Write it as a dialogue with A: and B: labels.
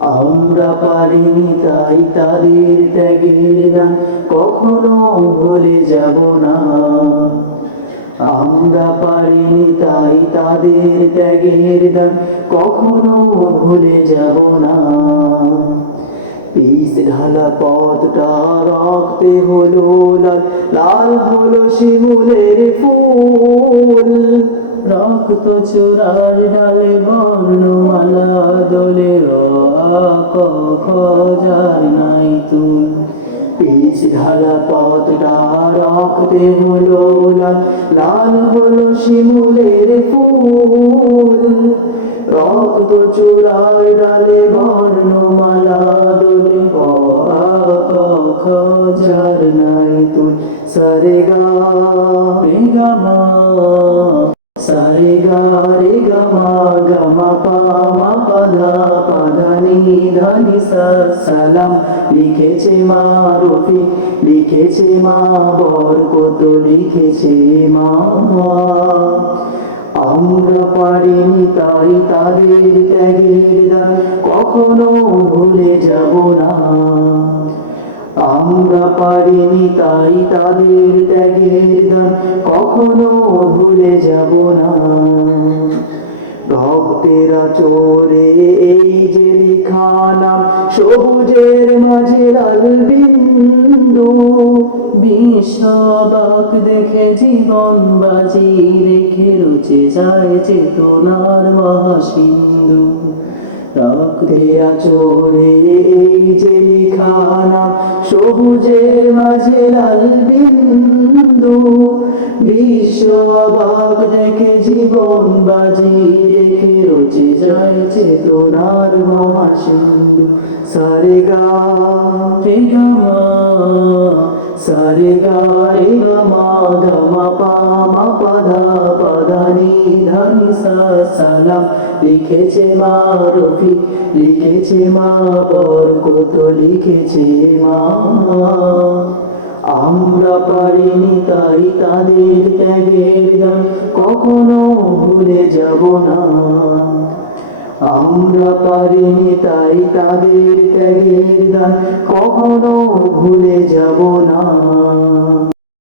A: আমরা পারিনি তাই তাদের ত্যাগের দান, কখনো ভুলে যাব না। আমরা পারিনি তাই তাদের ত্যাগের দান, কখনো ভুলে যাব না। পিস ঢালা পথটা রক্তে হলো লাল লাল হলো শিমুলের ফুল। রক্ত চূড়ার ডালে বর্ণমালা দোলে যার নাই তুল পিস ঢালা পথটা রক্তে হলো লাল লাল হলো শিমুলের ফুল রক্ত চূড়ার ডালে বর্ণমালা দোলে যার নাই তুল সরে গা পা ধা পা ধা নি ধা নি সা সালাম লিখেছে মা রফি লিখেছে মা বরকত লিখেছে মা আমরা পারিনি তাই তাদের ত্যাগের কখনো ভুলে যাব না পারিনি, তাই তাদের ত্যাগের দান কখনো ভুলে যাব না। রক্তেরা চোরে, এই যে লিখানাম সবুজের মাঝে লাল বিন্দু। বিশ্ববাক দেখে জীবন বাজি রেখে রুচে যায় চেতনার মহাসিন্ধু। রক্তে আচরে এই যে লিখানা সবুজের মাঝে লাল বিন্দু, বিশ্ব অবাক দেখে জীবন বাজি রেখে রচে যায় চেতনার মহাসিন্ধু। সারে গা রে গা মা, সারে গা রে গা মা, ধা মা পা মা পা ধা। লিখেছে মা রফি, লিখেছে মা বরকত, লিখেছে মা। আমরা পারিনি তাই তাদের ত্যাগের দান, কখনো ভুলে যাব না। আমরা পারিনি তাই তাদের ত্যাগের দান, কখনো ভুলে যাব না।